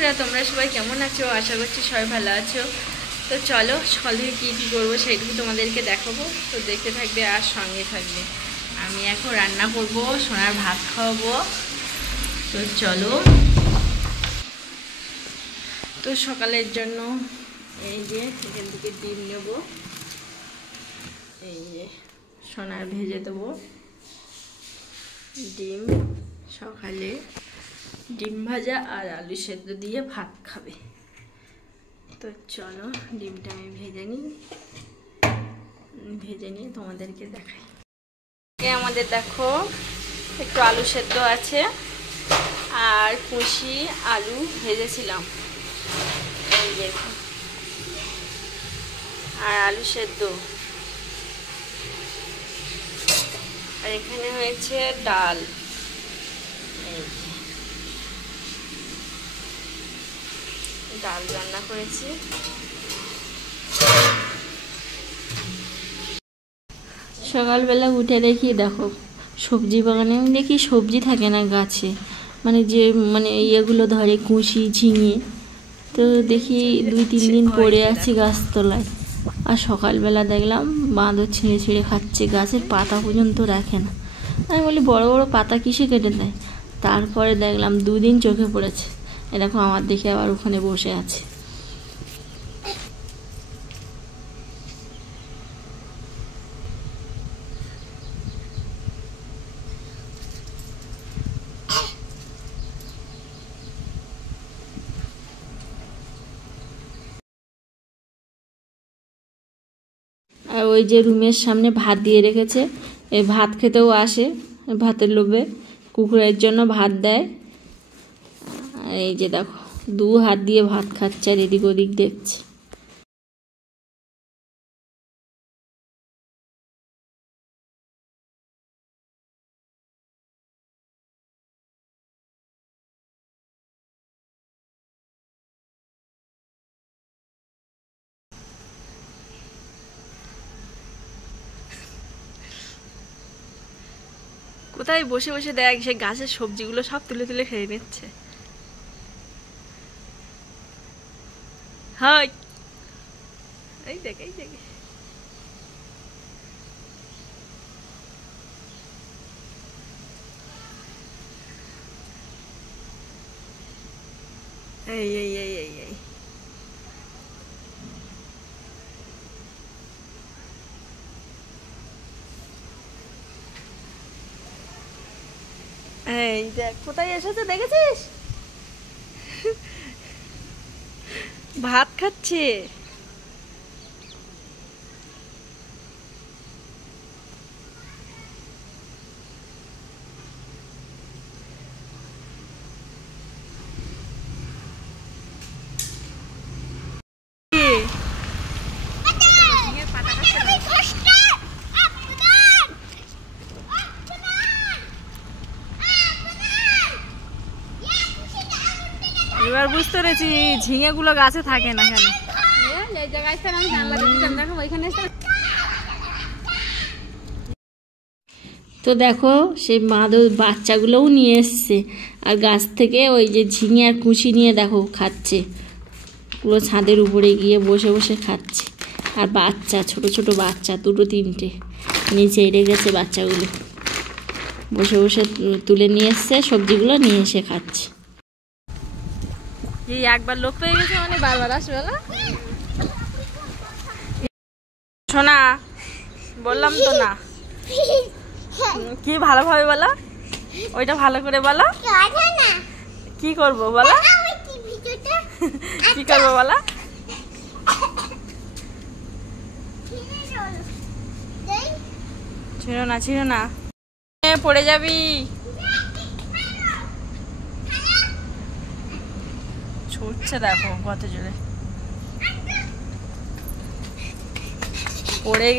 বন্ধুরা, তোমরা সবাই কেমন আছো? আশা করছি সবাই ভালো আছো। তো চলো সকাল থেকে কী কী করবো সেইটুকু তোমাদেরকে দেখাবো। তো দেখতে থাকবে আর সঙ্গে থাকবে। আমি এখন রান্না করব, সোনার ভাত খাওয়াবো। তো চলো। তো সকালের জন্য এই যে এখান থেকে ডিম নেব, এই যে সোনার ভেজে দেবো ডিম। সকালে ডিম ভাজা আর আলু সেদ্ধ দিয়ে ভাত খাবে। তো চলো ডিমটা আমি ভেজে নিয়ে তোমাদেরকে দেখাই। আমাদের দেখো একটু আলু সেদ্ধ আছে আর কুশি আলু ভেজেছিলাম, এই দেখো, আর আলু সেদ্ধ। আর এখানে হয়েছে ডাল, এই ডাল রান্না করেছি। সকালবেলা উঠে দেখি দেখো সবজি বাগানে দেখি সবজি থাকে না গাছে, মানে যে ইয়েগুলো ধরে কুশি ঝিঙে, তো দেখি 2-3 দিন পড়ে আছে গাছতলায়। আর সকালবেলা দেখলাম বাঁদর ছিঁড়ে ছিঁড়ে খাচ্ছে, গাছের পাতা পর্যন্ত রাখে না। আমি বলি বড় বড় পাতা কিসে কেটে দেয়? তারপরে দেখলাম 2 দিন চোখে পড়েছে। এরকম আমার দেখে আবার ওখানে বসে আছে। আর ওই যে রুমের সামনে ভাত দিয়ে রেখেছে, এই ভাত খেতেও আসে, ভাতের লোভে কুকুরের জন্য ভাত দেয়। আর এই যে দেখো 2 হাত দিয়ে ভাত খাচ্ছে আর এদিক ওদিক দেখছে। কোথায় বসে বসে দেখ সে গাছের সবজিগুলো সব তুলে তুলে খেয়ে নিচ্ছে। হাই, এই দেখ এই দেখ, এই এই এই এই এই এই দেখ কোথায় এসেছে দেখেছিস? ভাত খাচ্ছে। এবার বুঝতে পেরেছি ঝিঙে গুলো গাছে থাকে না কেন। তো দেখো সেই মাদুর বাচ্চাগুলোও নিয়ে এসছে, আর গাছ থেকে ওই যে ঝিঙে আর কুশি নিয়ে দেখো খাচ্ছে, পুরো ছাদের উপরে গিয়ে বসে বসে খাচ্ছে। আর বাচ্চা ছোট ছোট বাচ্চা 2-3টে নিচেই রেখেছে, বাচ্চাগুলো বসে বসে তুলে নিয়ে এসছে, সবজিগুলো নিয়ে এসে খাচ্ছে। এই একবার লোক পেয়ে গেছে মানে বারবার আসবে না। শোনা বললাম তো না, কি ভালোভাবে বলো, ওইটা ভালো করে বলো। কি করবো বলো, কি করবো বলো? ছিড়ো না ছিড়ো না, পড়ে যাবি। ছুটছে দেখো কত জোরে, পড়ে গেছে।